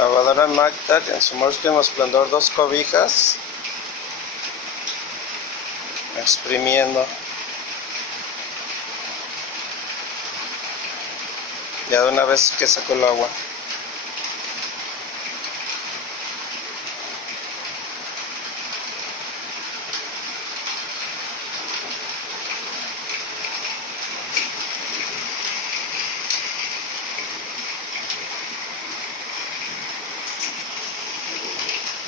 Lavadora Magda en su máximo esplendor, 2 cobijas, exprimiendo. Ya de una vez que sacó el agua.